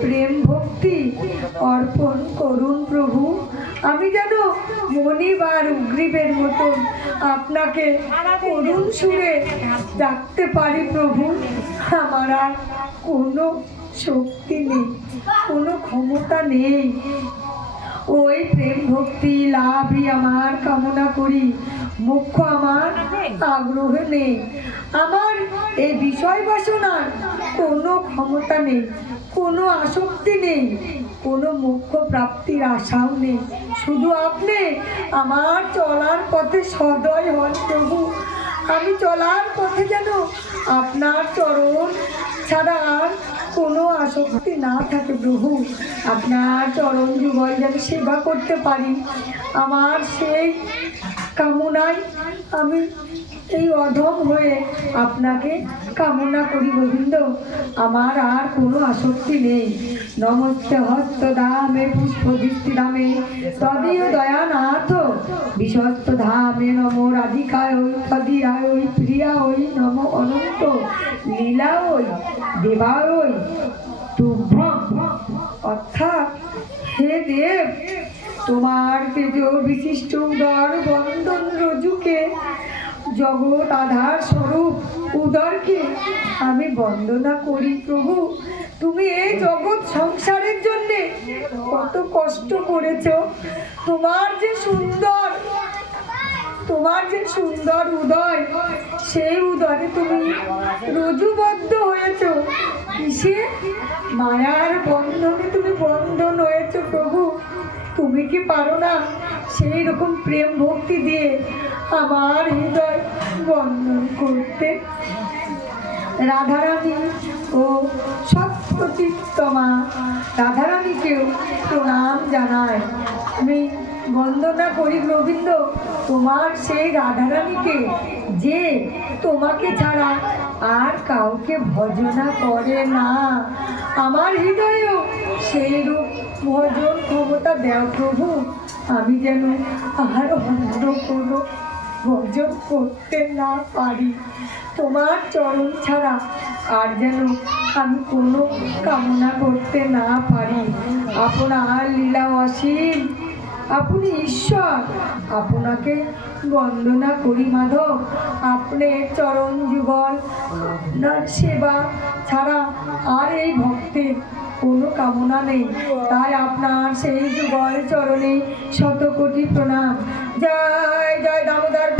প্রেম ভক্তি অর্পণ করুন প্রভু। আমি যেন মণিবার উগ্রীবের মতন আপনাকে করুণ সুরে ডাকতে পারি প্রভু। আমার আর কোনো শক্তি নেই, কোনো ক্ষমতা নেই। ওই প্রেম ভক্তি লাভই আমার কামনা করি, মুখ্য আমার আগ্রহ নেই। আমার এই বিষয় বাসনার কোনো ক্ষমতা নেই, কোনো আসক্তি নেই, কোনো মোক্ষ প্রাপ্তির আশাও নেই। শুধু আপনি আমার চলার পথে সদয় হন প্রভু। আমি চলার পথে যেন আপনার চরণ ছাড়া আর কোনো আসক্তি না থাকে প্রভু। আপনার চরণ যুগল যেন সেবা করতে পারি, আমার সেই কামনায় আমি এই অধম হয়ে আপনাকে কামনা করি গোবিন্দ। আমার আর কোনো আসক্তি নেই। নমস্তে হস্ত ধামে পুষ্পদৃষ্টি ধামে তদীয় দয়ানাথ বিশ্বস্ত ধামে নমো রাধিকায় তদীয়ায় প্রিয়ায় নমো অনন্ত লীলায় দেবায় তুভ্যম। অর্থাৎ হে দেব, তোমার তেজ বিশিষ্ট উদর বন্দন রজুকে, জগৎ আধার স্বরূপ উদরকে আমি বন্দনা করি প্রভু। তুমি এই জগৎ সংসারের জন্য কত কষ্ট করেছ। তোমার যে সুন্দর উদয়, সেই উদরে তুমি রজুবদ্ধ হয়েছ। কিসে? মায়ার বন্ধনে তুমি বন্ধন হয়েছ প্রভু। তুমি কি পারো না সেই রকম প্রেম ভক্তি দিয়ে আমার হৃদয় বন্ধন করতে? রাধারানী ও সত্যচিত্তমা রাধারানীকেও প্রণাম জানায়। আমি বন্দনা করি গোবিন্দ তোমার সেই রাধারানীকে, যে তোমাকে ছাড়া আর কাউকে ভজনা করে না। আমার হৃদয়েও সেই রূপ ভজন ক্ষমতা দেও প্রভু। আমি যেন আর অন্য কোনো ভজন করতে না পারি, তোমার চরণ ছাড়া আর যেন আমি কোনো কামনা করতে না পারি। আপনার লীলা অসীম, আপনি ঈশ্বর, আপনাকে বন্দনা করি মাধব। আপনার চরণ যুগল সেবা ছাড়া আর এই ভক্তের কোনো কামনা নেই। তাই আপনার সেই যুগল চরণে শত কোটি প্রণাম। জয় জয় দামোদর